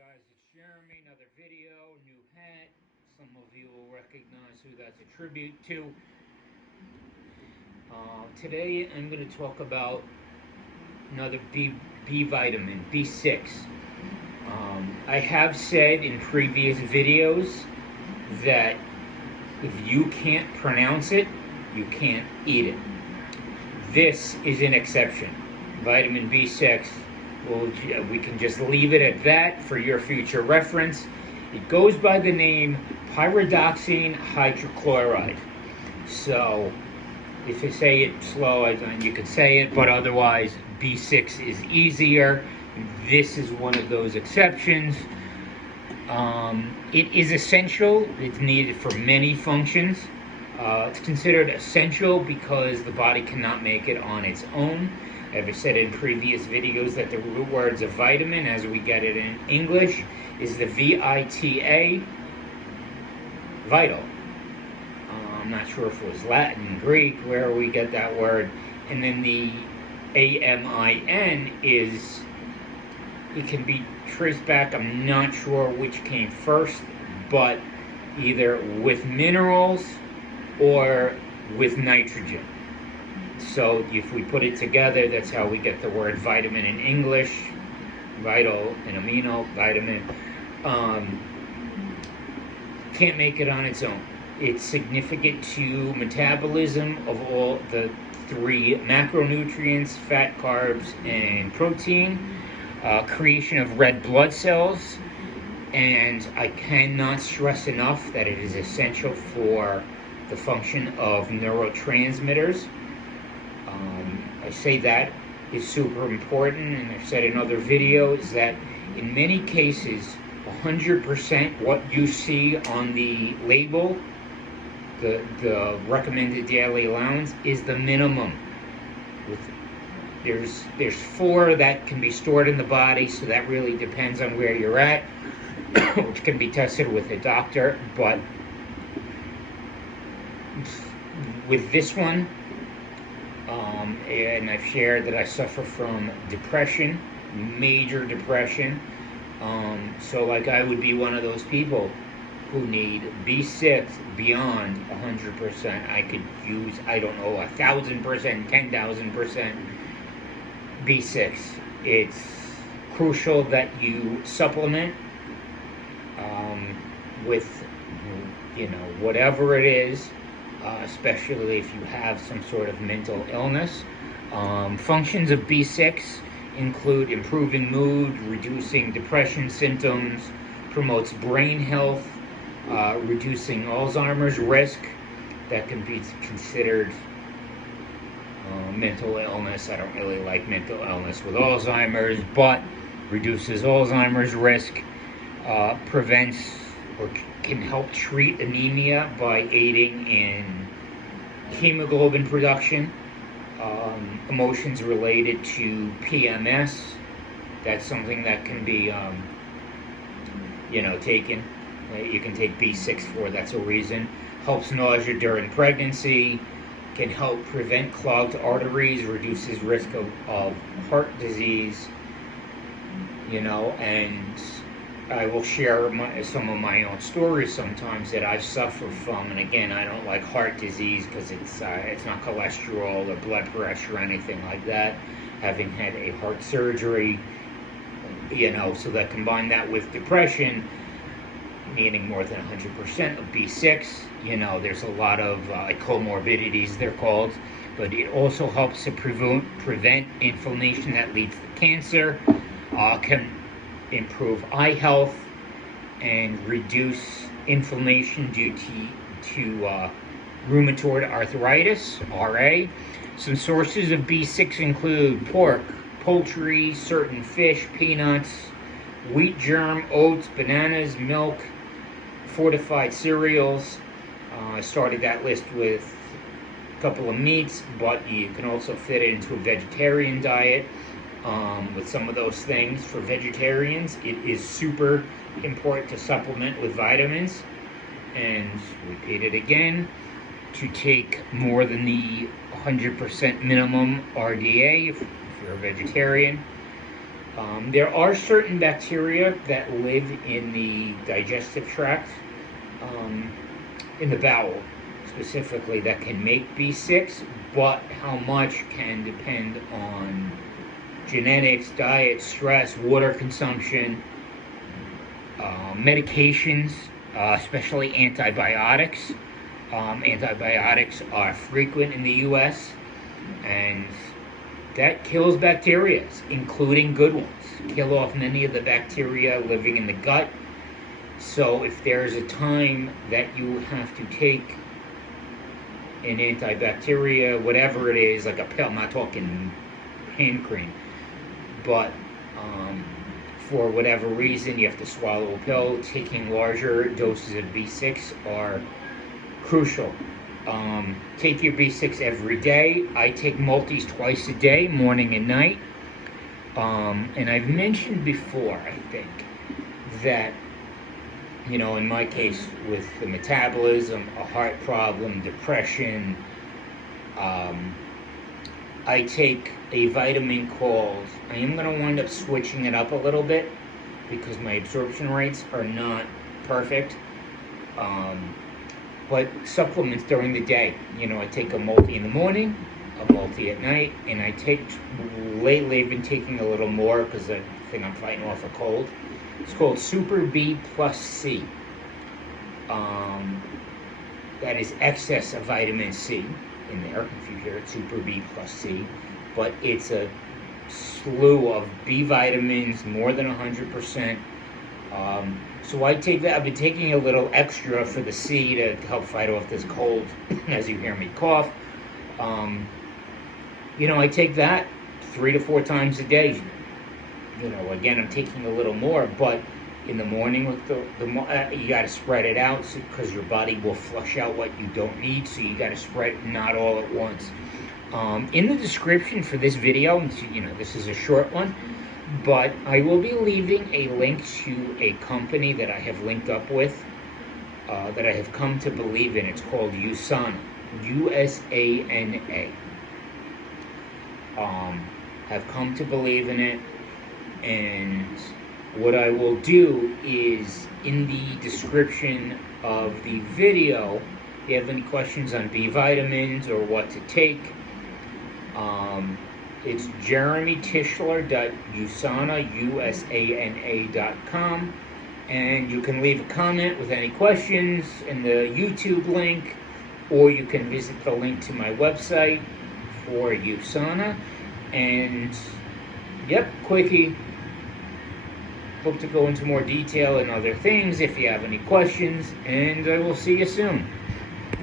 guys, it's Jeremy, another video, new hat. Some of you will recognize who that's a tribute to. Today I'm going to talk about another B vitamin, B6. I have said in previous videos that if you can't pronounce it, you can't eat it. This is an exception. Vitamin B6, well, we can just leave it at that for your future reference. It goes by the name pyrodoxine hydrochloride. So if you say it slow, then you could say it, but otherwise B6 is easier. This is one of those exceptions. It is essential. It's needed for many functions. It's considered essential because the body cannot make it on its own. I've said in previous videos that the root words of vitamin, as we get it in English, is the V-I-T-A, vital. I'm not sure if it was Latin, Greek, where we get that word. And then the A-M-I-N is, it can be traced back, I'm not sure which came first, but either with minerals or with nitrogen. So if we put it together, that's how we get the word vitamin in English. Vital and amino, vitamin. Can't make it on its own. It's significant to metabolism of all the three macronutrients, fat, carbs, and protein. Creation of red blood cells. And I cannot stress enough that it is essential for the function of neurotransmitters. I say that is super important, and I've said in other videos that in many cases 100% what you see on the label, the recommended daily allowance, is the minimum. There's 4 that can be stored in the body, so that really depends on where you're at, which can be tested with a doctor. But with this one, and I've shared that I suffer from depression, major depression. So like I would be one of those people who need B6 beyond 100%. I could use, I don't know, 1,000%, 10,000% B6. It's crucial that you supplement with, whatever it is, especially if you have some sort of mental illness. Functions of B6 include improving mood, reducing depression symptoms, promotes brain health, reducing Alzheimer's risk. That can be considered mental illness. I don't really like mental illness with Alzheimer's, but reduces Alzheimer's risk, prevents or can help treat anemia by aiding in hemoglobin production. Emotions related to PMS, that's something that can be taken. You can take B6 for, that's a reason. Helps nausea during pregnancy, can help prevent clogged arteries, reduces risk of heart disease, and I will share some of my own stories sometimes that I've suffered from. And again, I don't like heart disease because it's not cholesterol or blood pressure or anything like that. Having had a heart surgery, so that combine that with depression, needing more than 100% of B6, there's a lot of comorbidities, they're called. But it also helps to prevent inflammation that leads to cancer, can improve eye health, and reduce inflammation due to rheumatoid arthritis, RA. Some sources of B6 include pork, poultry, certain fish, peanuts, wheat germ, oats, bananas, milk, fortified cereals. I started that list with a couple of meats, but you can also fit it into a vegetarian diet. With some of those things for vegetarians, it is super important to supplement with vitamins. And repeat it again, to take more than the 100% minimum RDA if you're a vegetarian. There are certain bacteria that live in the digestive tract, in the bowel specifically, that can make B6, but how much can depend on genetics, diet, stress, water consumption, medications, especially antibiotics. Antibiotics are frequent in the U.S., and that kills bacteria, including good ones. Kill off many of the bacteria living in the gut. So if there's a time that you have to take an antibacteria, whatever it is, like a pill, I'm not talking hand cream, but for whatever reason you have to swallow a pill, taking larger doses of B6 are crucial. Take your B6 every day. I take multis twice a day, morning and night. And I've mentioned before, I think, that, you know, in my case with the metabolism, a heart problem, depression, I take a vitamin called, I am going to wind up switching it up a little bit because my absorption rates are not perfect. But supplements during the day. You know, I take a multi in the morning, a multi at night, and I take, lately I've been taking a little more because I think I'm fighting off a cold. It's called Super B plus C. That is excess of vitamin C in there, if you hear it, Super B plus C. But it's a slew of B vitamins, more than 100%. So I take that. I've been taking a little extra for the C to help fight off this cold, as you hear me cough. You know, I take that 3 to 4 times a day. You know, again, I'm taking a little more, but in the morning with you got to spread it out because your body will flush out what you don't need. So you got to spread not all at once. In the description for this video, you know, this is a short one, but I will be leaving a link to a company that I have linked up with, that I have come to believe in. It's called USANA, USANA. Have come to believe in it, and what I will do is, in the description of the video, if you have any questions on B vitamins or what to take, it's jeremytischler.usana.com, and you can leave a comment with any questions in the YouTube link, or you can visit the link to my website for USANA. And yep, quickie. Hope to go into more detail and other things if you have any questions, and I will see you soon.